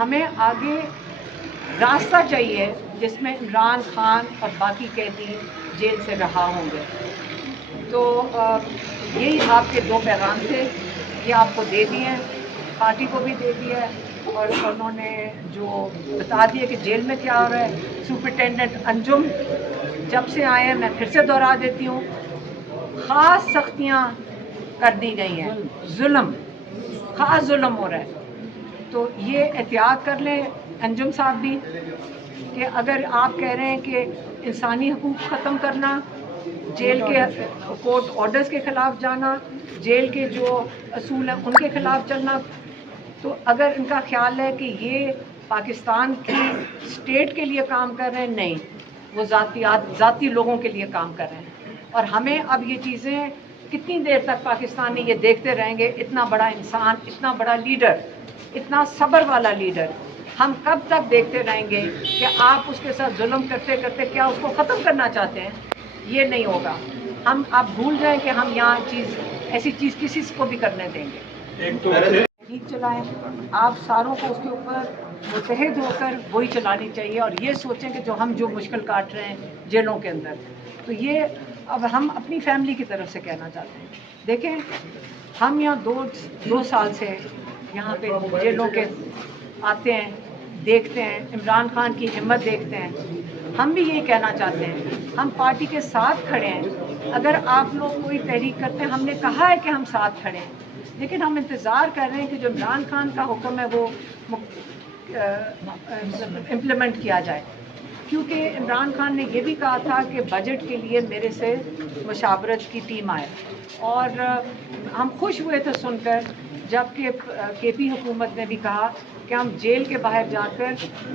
ہمیں آگے راستہ چاہیے جس میں عمران خان اور باقی قیدی جیل سے رہا ہوں گے. تو یہی آپ کے دو پیغام تھے، یہ آپ کو دے دیے ہیں، پارٹی کو بھی دے دیا ہے، اور انہوں نے جو بتا دیا کہ جیل میں کیا ہو رہا ہے. سپرنٹینڈنٹ انجم جب سے آئے ہیں، میں پھر سے دوہرا دیتی ہوں، خاص سختیاں کر دی گئی ہیں، خاص ظلم ہو رہا ہے. تو یہ احتیاط کر لیں انجم صاحب بھی، کہ اگر آپ کہہ رہے ہیں کہ انسانی حقوق ختم کرنا، جیل کے کورٹ آرڈرز کے خلاف جانا، جیل کے جو اصول ہیں ان کے خلاف چلنا، تو اگر ان کا خیال ہے کہ یہ پاکستان کی اسٹیٹ کے لیے کام کر رہے ہیں، نہیں، وہ ذاتی لوگوں کے لیے کام کر رہے ہیں. اور ہمیں اب یہ چیزیں کتنی دیر تک پاکستانی یہ دیکھتے رہیں گے؟ اتنا بڑا انسان، اتنا بڑا لیڈر، اتنا صبر والا لیڈر، ہم کب تک دیکھتے رہیں گے کہ آپ اس کے ساتھ ظلم کرتے کرتے کیا اس کو ختم کرنا چاہتے ہیں؟ یہ نہیں ہوگا. ہم آپ بھول جائیں کہ ہم یہاں ایسی چیز کسی کو بھی کرنے دیں گے. تحریک چلائیں، آپ ساروں کو اس کے اوپر متحد ہو کر وہی چلانی چاہیے، اور یہ سوچیں کہ جو مشکل کاٹ رہے ہیں جیلوں کے اندر، تو یہ اب ہم اپنی فیملی کی طرف سے کہنا چاہتے ہیں. دیکھیں، ہم یہاں دو سال سے یہاں پہ جیلوں کے آتے ہیں، دیکھتے ہیں، عمران خان کی ہمت دیکھتے ہیں. ہم بھی یہی کہنا چاہتے ہیں، ہم پارٹی کے ساتھ کھڑے ہیں. اگر آپ لوگ کوئی تحریک کرتے ہیں، ہم نے کہا ہے کہ ہم ساتھ کھڑے ہیں، لیکن ہم انتظار کر رہے ہیں کہ جو عمران خان کا حکم ہے وہ امپلیمنٹ کیا جائے. کیونکہ عمران خان نے یہ بھی کہا تھا کہ بجٹ کے لیے میرے سے مشاورت کی ٹیم آئے، اور ہم خوش ہوئے تھے سن کر جب کہ کے پی حکومت نے بھی کہا کہ ہم جیل کے باہر جا کر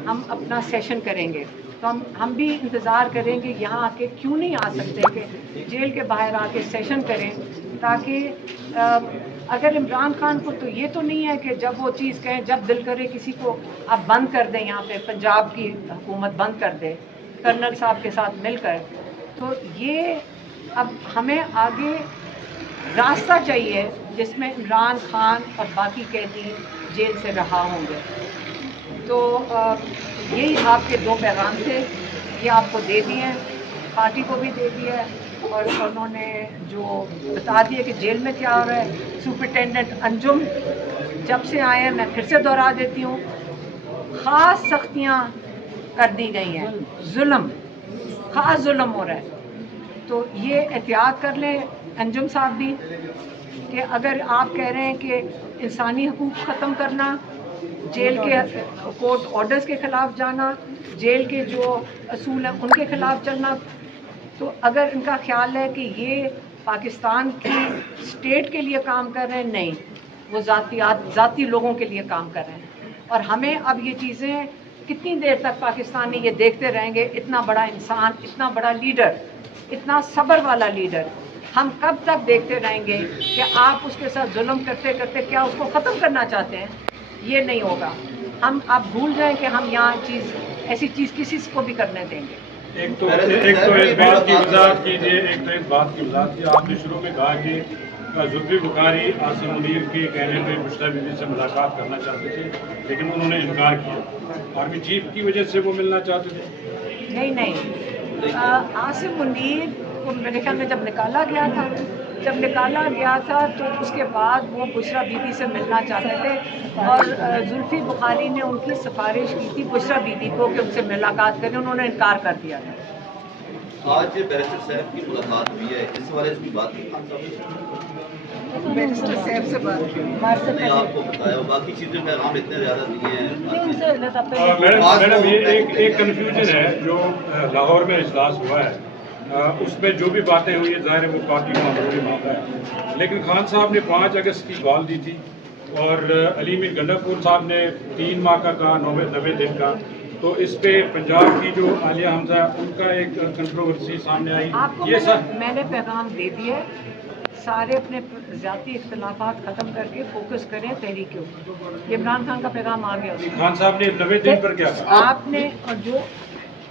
ہم اپنا سیشن کریں گے. تو ہم بھی انتظار کریں کہ یہاں آ کے کیوں نہیں آ سکتے کہ جیل کے باہر آ کے سیشن کریں، تاکہ اگر عمران خان کو تو یہ تو نہیں ہے کہ جب وہ چیز کہیں، جب دل کرے کسی کو آپ بند کر دیں، یہاں پہ پنجاب کی حکومت بند کر دے کرنل صاحب کے ساتھ مل کر. تو یہ اب ہمیں آگے راستہ چاہیے جس میں عمران خان اور باقی قیدی جیل سے رہا ہوں گے. تو یہی آپ کے دو پیغام تھے، یہ آپ کو دے دیے ہیں، پارٹی کو بھی دے دیا ہے، اور انہوں نے جو بتا دیا کہ جیل میں کیا ہو رہا ہے. سپرنٹینڈنٹ انجم جب سے آئے ہیں، میں پھر سے دوہرا دیتی ہوں، خاص سختیاں کر دی گئی ہیں، خاص ظلم ہو رہا ہے. تو یہ احتیاط کر لیں انجم صاحب بھی، کہ اگر آپ کہہ رہے ہیں کہ انسانی حقوق ختم کرنا، جیل کے کورٹ آرڈرز کے خلاف جانا، جیل کے جو اصول ہیں ان کے خلاف چلنا، تو اگر ان کا خیال ہے کہ یہ پاکستان کی اسٹیٹ کے لیے کام کر رہے ہیں، نہیں، وہ ذاتی لوگوں کے لیے کام کر رہے ہیں. اور ہمیں اب یہ چیزیں کتنی دیر تک پاکستانی یہ دیکھتے رہیں گے؟ اتنا بڑا انسان، اتنا بڑا لیڈر، اتنا صبر والا لیڈر، ہم کب تک دیکھتے رہیں گے کہ آپ اس کے ساتھ ظلم کرتے کرتے کیا اس کو ختم کرنا چاہتے ہیں؟ یہ نہیں ہوگا. ہم آپ بھول جائیں کہ ہم یہاں ایسی چیز کسی کو بھی کرنے دیں گے. ایک تو اس بات کی وضاحت کیجیے، آپ نے شروع میں کہا کہ زلفی بخاری عاصم منیر کے کہنے پہ بشریٰ بی بی سے ملاقات کرنا چاہتے تھے، لیکن انہوں نے انکار کیا. آرمی چیف کی وجہ سے وہ ملنا چاہتے تھے؟ نہیں، عاصم منیر کو میرے خیال میں جب نکالا گیا تھا تو اس کے بعد وہ بشریٰ بی بی سے ملنا چاہتے تھے، اور زلفی بخاری نے ان کی سفارش کی تھی بشریٰ بی بی کو کہ ان سے ملاقات کریں، انہوں نے انکار کر دیا تھا. آج بیرسٹر صاحب کی ملاقات ہوئی ہے، اس حوالے سے بھی بات بیرسٹر صاحب سے بات کی، نہیں آپ کو بتایا، باقی چیزیں پیغام اتنے زیادہ دیے ہیں. میڈم یہ ایک کنفیوژن ہے جو لاہور میں اجلاس ہوا ہے، اس میں جو بھی باتیں ہوئی ہیں ظاہر ہے وہ پارٹی کا معمولی معاملہ ہے، لیکن خان صاحب نے 5 اگست کی کال دی تھی، اور علی میر گنڈاپور صاحب نے 3 ماہ کا کہا، 90 دن کا. تو اس پہ پنجاب کی جو عالیہ حمزہ ان کا ایک کنٹروورسی سامنے آئی. آپ کو میں نے پیغام دے دیا، سارے اپنے ذاتی اختلافات ختم کر کے فوکس کریں تحریک کے اوپر. یہ عمران خان کا پیغام آ گیا. خان صاحب نے 90 دن پر کیا کہا؟ آپ نے، اور جو